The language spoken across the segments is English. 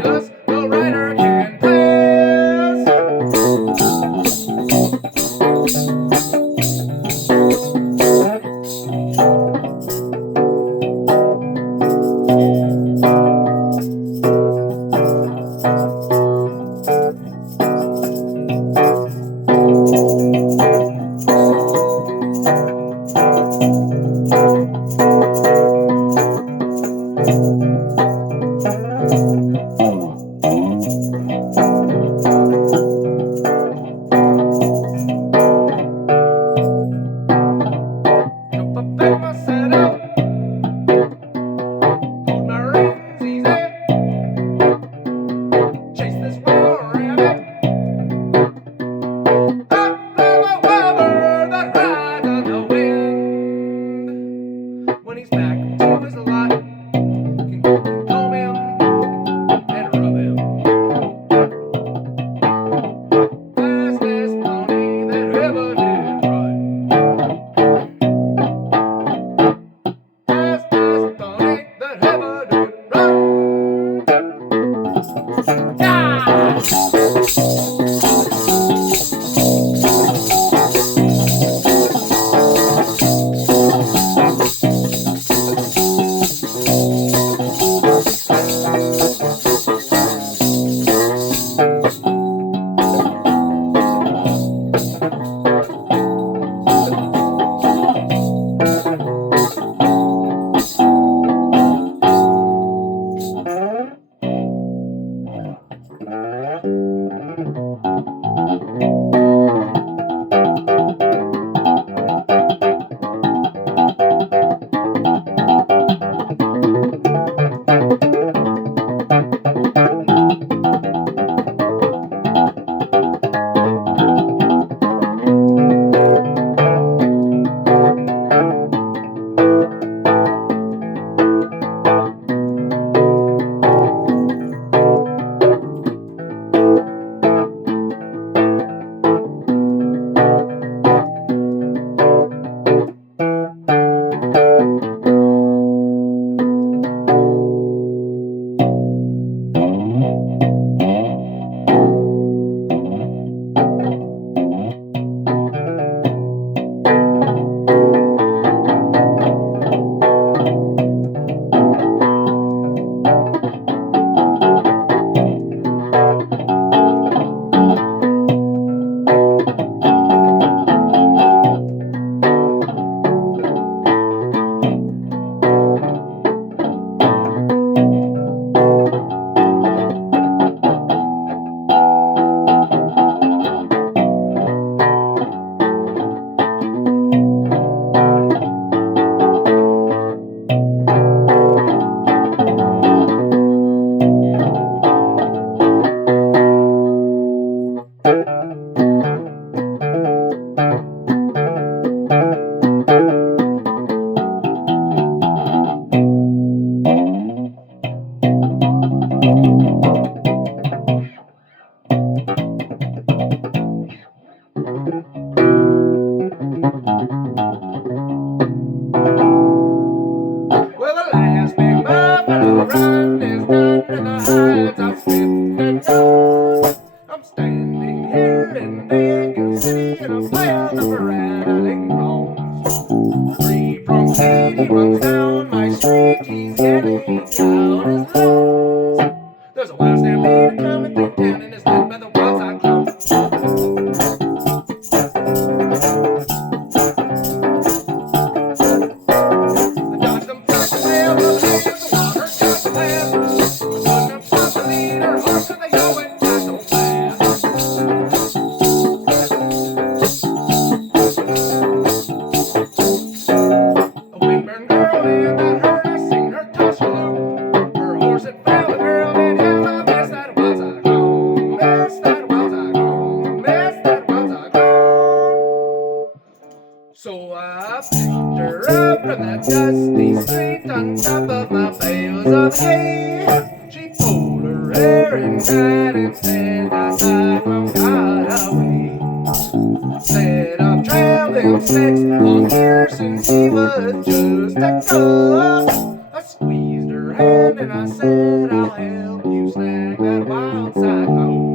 fabulous, no rider can pass. Jump up in my saddle, hold my reins easy, chase this wild rabbit. I fly the weather that rides on the wind. When he's back to his lot, can comb him and rub him. Fastest pony that ever did run. Fastest pony that ever did run. Yeah! Well, the last big buffalo run is done, and the hides are stripped and gone. I'm standing here in Lincoln City, and I'm playing the rattling bones. Free from Katy runs down my street, he's getting out his lungs. There's a wild stampede coming through town, and it's led by the wild cyclone. So I picked her up from that dusty street on top of my bales of hay. She pulled her hair and cried and said, "I cyclone got away." Said I've trailed them sticks on here since he was just a cub. I squeezed her hand and I said, "I'll help you snap like that wild cyclone.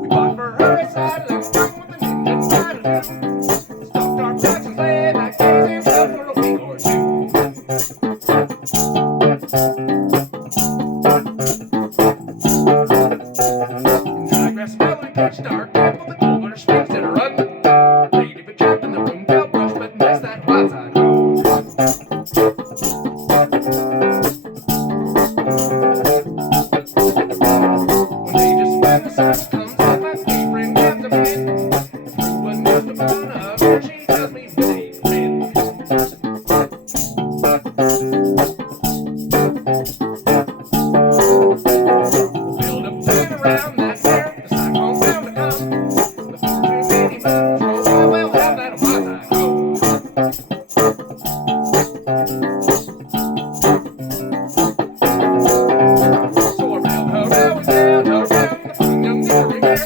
We bought for her a saddle and sprung with an engine paddle. Stopped our tracks and played like crazy stuff for a week or two. In dry grass meadow we pitched our camp with the cold winter springs in a run. Lady but trapped in the boomtail brush, but missed that wild side road. One day just when the sun comes up, my sweet friend grabs a man. Through a newspaper of her, she tells me with a grin. Build a plan around that mare, the cyclone's bound to come. Before too many moons roll by, we'll have that wild side road. So around we sailed around the fine young Guthrie mare.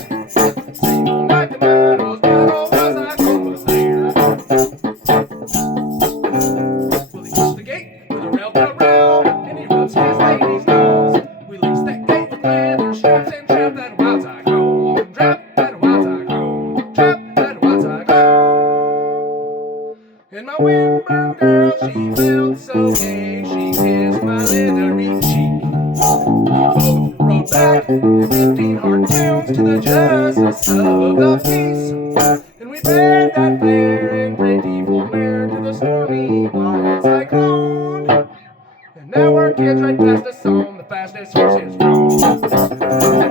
Same old night the moon was down, oh, wild cyclone was there. Well, he pushed the gate with a rail to rail, and he rubs his lady's nose. We laced that gate with leather straps and trapped that wild cyclone. Trap that wild cyclone. Trap that wild cyclone. And my windburned girl, she felt so gay, she kissed my leathery cheek. Both rode back 15 hard towns to the justice of the peace. And we fed that fair and pretty full mare to the stormy wild cyclone. And now our kids ride past us on the fastest horses grown.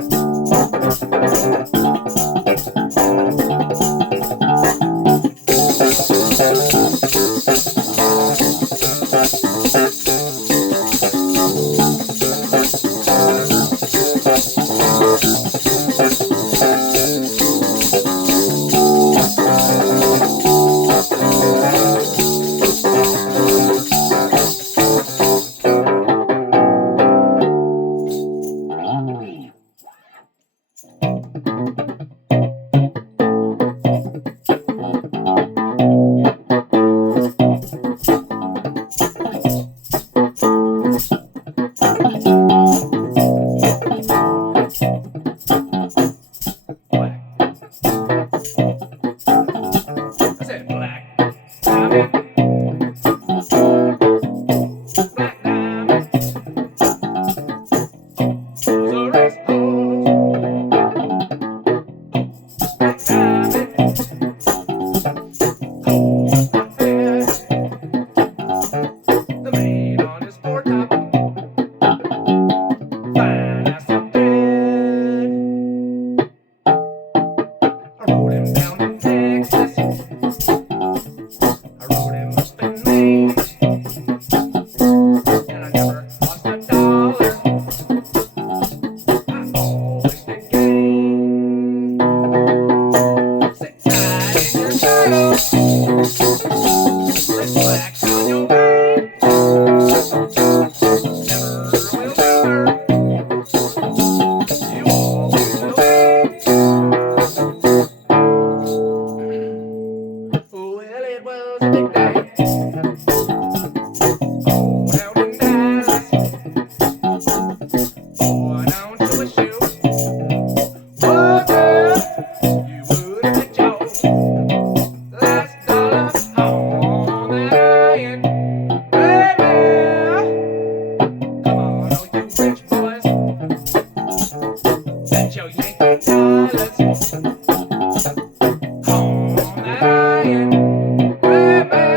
I said black diamond, black diamond. Those are race horse, black diamond. Cold not bad. The mane on his foretop, fine as a bed. I rode him down in Texas. I rode him up in Maine, and I never lost a dollar. I always did gain. Sit tight in your saddle, red flags on your mane. Never will loser, you always will win. Well, it was a big day. Oh, down in Dallas. Boy, don't you wish you was there? You would have picked your last dollar on that iron. Baby, come on, all you rich boys, bet your Yankee dollars on that iron. Baby.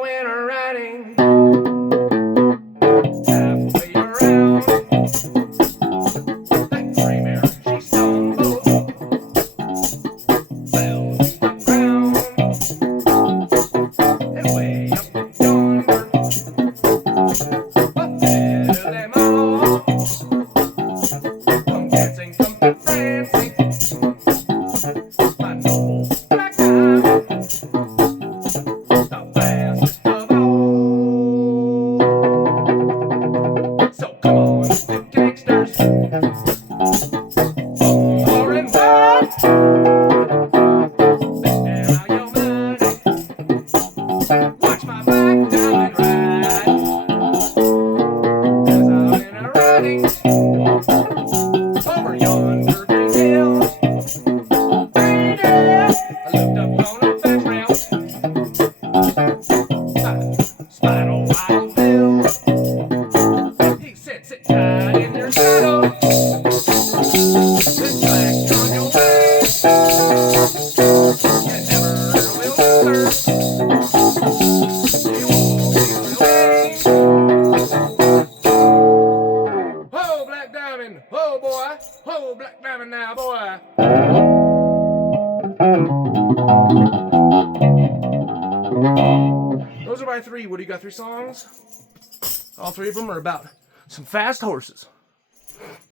now in her riding halfway around. That gray mare, she stumbled, fell to the ground, and way up yonder, ahead of them all, come dancing, come to dancing, my noble black diamond, the fastest of all. So come on, you gangsters, more and wild, spend all your money, watch my black diamond ride, as I'm in a riding over yonder green hill. Baby, I looked up on a fence rail, spied old Wild Bill. He said, sit tight in your saddle, this black's on your back, you never will learn, you won't be away. Ho, Black Diamond, ho, boy, ho, Black Diamond now, boy. Those are my 3 Woody Guthrie songs. All 3 of them are about some fast horses.